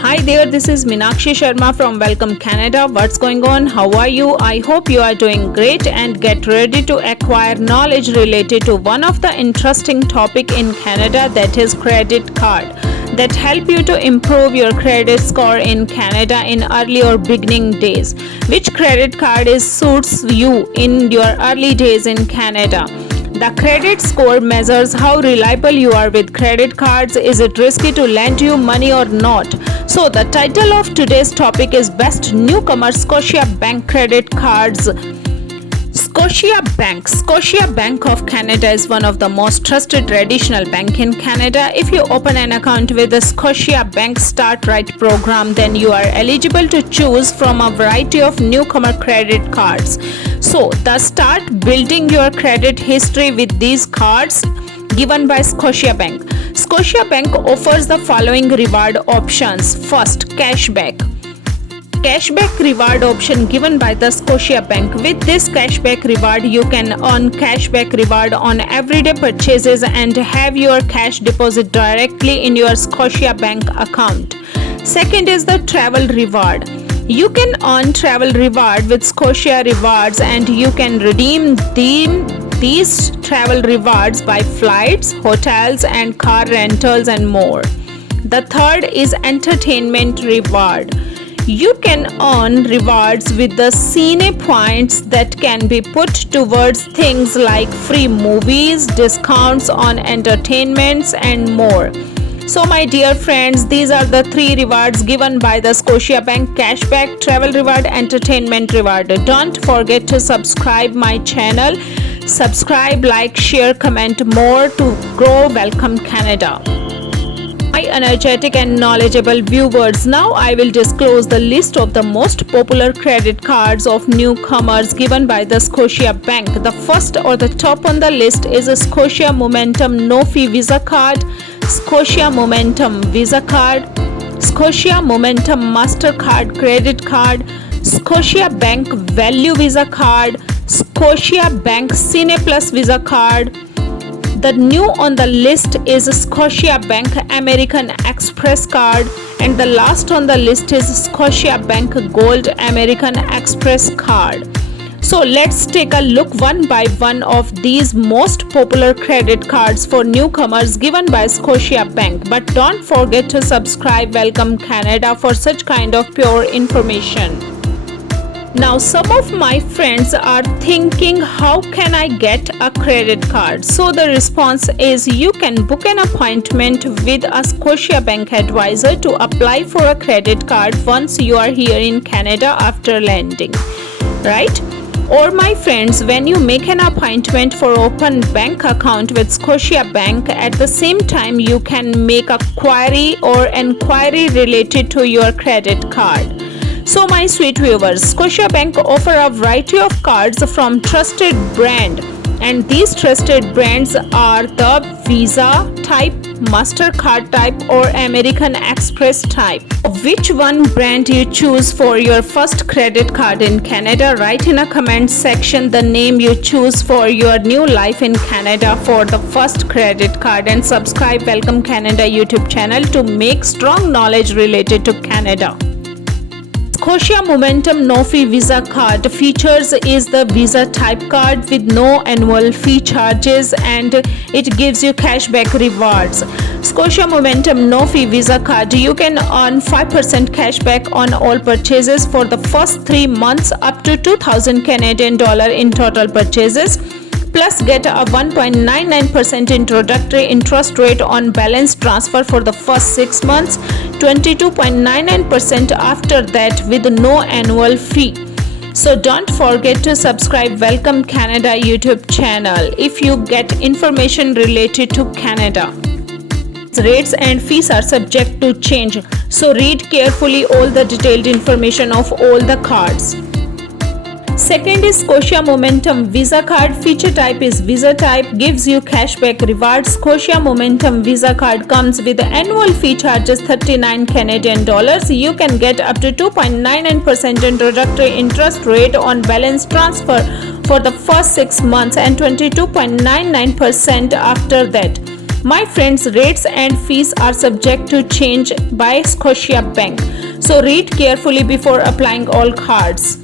Hi there, this is Meenakshi Sharma from Welcome Canada. What's going on? How are you? I hope you are doing great and get ready to acquire knowledge related to one of the interesting topic in Canada, that is credit card, that help you to improve your credit score in Canada in early or beginning days. Which credit card suits you in your early days in Canada? The credit score measures how reliable you are with credit cards. Is it risky to lend you money or not? So the title of today's topic is Best Newcomer Scotiabank Credit Cards. Scotiabank of Canada is one of the most trusted traditional bank in Canada. If you open an account with the Scotiabank Start Right program, then you are eligible to choose from a variety of newcomer credit cards. So, start building your credit history with these cards given by Scotiabank. Scotiabank offers the following reward options. First, cashback reward option given by the Scotiabank. With this cashback reward, you can earn cashback reward on everyday purchases and have your cash deposit directly in your Scotiabank account. Second is the travel reward. You can earn travel reward with Scotia Rewards and you can redeem these travel rewards by flights, hotels and car rentals and more. The third is entertainment reward. You can earn rewards with the Cine points that can be put towards things like free movies, discounts on entertainments and more. So my dear friends, these are the three rewards given by the Scotiabank: cashback, travel reward, entertainment reward. Don't forget to subscribe my channel. Subscribe, like, share, comment more to grow Welcome Canada. My energetic and knowledgeable viewers, now I will disclose the list of the most popular credit cards of newcomers given by the Scotiabank. The first or the top on the list is a Scotia Momentum No Fee Visa Card, Scotia Momentum Visa Card, Scotia Momentum Mastercard Credit Card, Scotiabank Value Visa Card, Scotiabank Cine Plus Visa Card. The new on the list is Scotiabank American Express Card, and the last on the list is Scotiabank Gold American Express Card. So let's take a look one by one of these most popular credit cards for newcomers given by Scotiabank. But don't forget to subscribe Welcome Canada for such kind of pure information. Now, some of my friends are thinking, how can I get a credit card? So the response is, you can book an appointment with a Scotiabank advisor to apply for a credit card once you are here in Canada after landing, right? Or my friends, when you make an appointment for open bank account with Scotiabank, at the same time you can make a query or inquiry related to your credit card. So my sweet viewers, Scotiabank offer a variety of cards from trusted brand, and these trusted brands are the Visa type, Mastercard type or American Express type. Which one brand you choose for your first credit card in Canada? Write in a comment section the name you choose for your new life in Canada for the first credit card, and subscribe Welcome Canada YouTube channel to make strong knowledge related to Canada. Scotia Momentum No Fee Visa Card features is the Visa type card with no annual fee charges, and it gives you cashback rewards. Scotia Momentum No Fee Visa Card, you can earn 5% cashback on all purchases for the first 3 months up to 2,000 Canadian dollar in total purchases. Plus get a 1.99% introductory interest rate on balance transfer for the first 6 months, 22.99% after that with no annual fee. So don't forget to subscribe Welcome Canada YouTube channel if you get information related to Canada. Rates and fees are subject to change, so read carefully all the detailed information of all the cards. Second is Scotia Momentum Visa Card. Feature type is Visa type, gives you cashback rewards. Scotia Momentum Visa Card comes with annual fee charges 39 Canadian dollars. You can get up to 2.99% introductory interest rate on balance transfer for the first 6 months and 22.99% after that. My friends, rates and fees are subject to change by Scotiabank. So read carefully before applying all cards.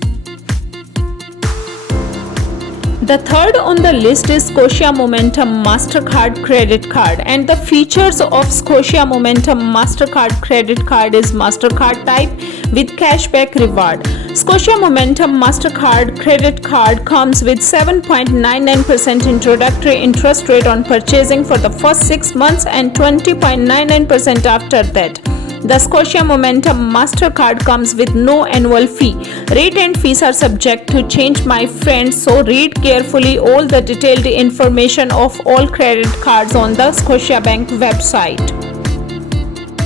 The third on the list is Scotia Momentum Mastercard Credit Card, and the features of Scotia Momentum Mastercard Credit Card is Mastercard type with cashback reward. Scotia Momentum Mastercard Credit Card comes with 7.99% introductory interest rate on purchasing for the first 6 months and 20.99% after that. The Scotia Momentum Mastercard comes with no annual fee. Rate and fees are subject to change, my friends, so read carefully all the detailed information of all credit cards on the Scotiabank website.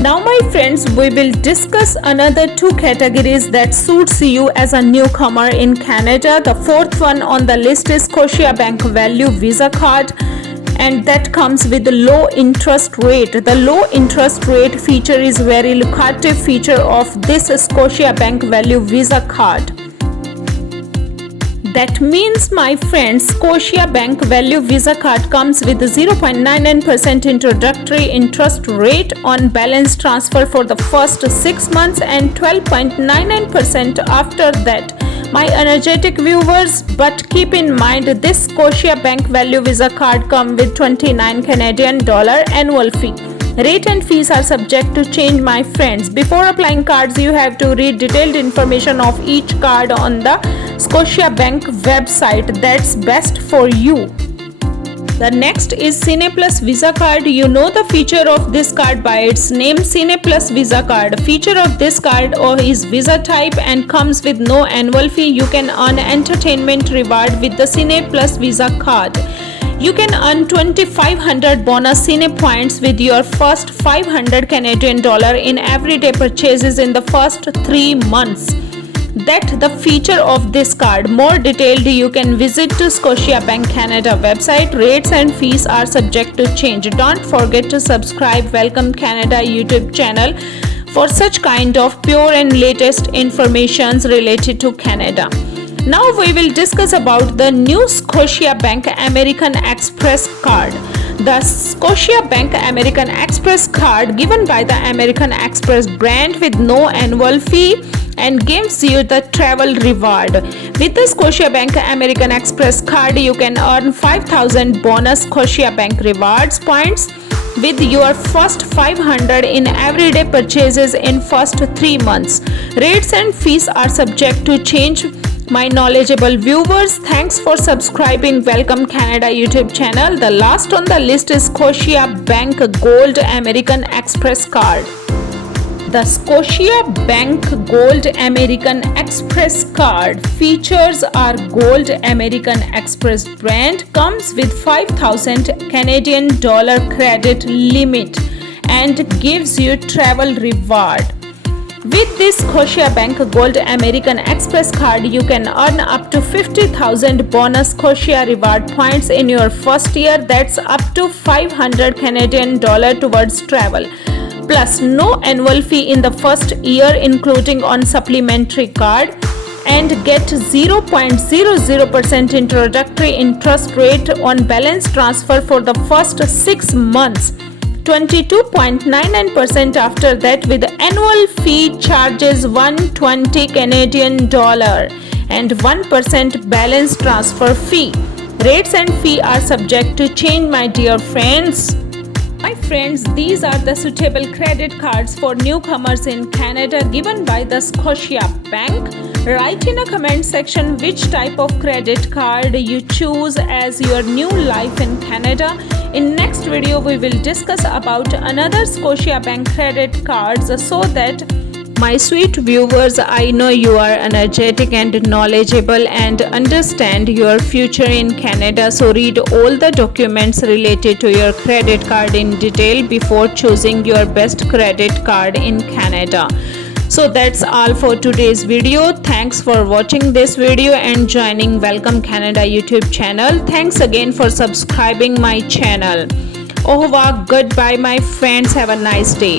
Now, my friends, we will discuss another two categories that suits you as a newcomer in Canada. The fourth one on the list is Scotiabank Value Visa Card, and that comes with a low interest rate. The low interest rate feature is very lucrative feature of this Scotiabank Value Visa Card. That means, my friends, Scotiabank Value Visa Card comes with 0.99% introductory interest rate on balance transfer for the first 6 months and 12.99% after that. My energetic viewers, but keep in mind this Scotiabank Value Visa Card comes with 29 Canadian dollar annual fee. Rate and fees are subject to change, my friends. Before applying cards, you have to read detailed information of each card on the Scotiabank website. That's best for you. The next is Cine Plus Visa Card. You know the feature of this card by its name, Cine Plus Visa Card. Feature of this card is Visa type and comes with no annual fee. You can earn entertainment reward with the Cine Plus Visa Card. You can earn 2,500 bonus Cine points with your first 500 Canadian dollar in everyday purchases in the first 3 months. That's the feature of this card. More detailed, you can visit to Scotiabank Canada website. Rates and fees are subject to change. Don't forget to subscribe Welcome Canada YouTube channel for such kind of pure and latest informations related to Canada. Now we will discuss about the new Scotiabank American Express card. The Scotiabank American Express card given by the American Express brand with no annual fee and gives you the travel reward. With the Scotiabank American Express card, you can earn 5,000 bonus Scotiabank rewards points with your first 500 in everyday purchases in first 3 months. Rates and fees are subject to change, my knowledgeable viewers. Thanks for subscribing Welcome Canada YouTube channel. The last on the list is Scotiabank Gold American Express card. The Scotiabank Gold American Express card features are Gold American Express brand, comes with 5,000 Canadian dollar credit limit and gives you travel reward. With this Scotiabank Gold American Express card, you can earn up to 50,000 bonus Scotia reward points in your first year. That's up to 500 Canadian dollar towards travel. Plus no annual fee in the first year, including on supplementary card, and get 0.00% introductory interest rate on balance transfer for the first 6 months. 22.99% after that, with annual fee charges 120 Canadian dollar and 1% balance transfer fee. Rates and fee are subject to change, my dear friends. My friends, these are the suitable credit cards for newcomers in Canada given by the Scotiabank. Write in a comment section which type of credit card you choose as your new life in Canada. In next video, we will discuss about another Scotiabank credit cards so that my sweet viewers, I know you are energetic and knowledgeable and understand your future in Canada. So read all the documents related to your credit card in detail before choosing your best credit card in Canada. So that's all for today's video. Thanks for watching this video and joining Welcome Canada YouTube channel. Thanks again for subscribing my channel. Au revoir, goodbye my friends. Have a nice day.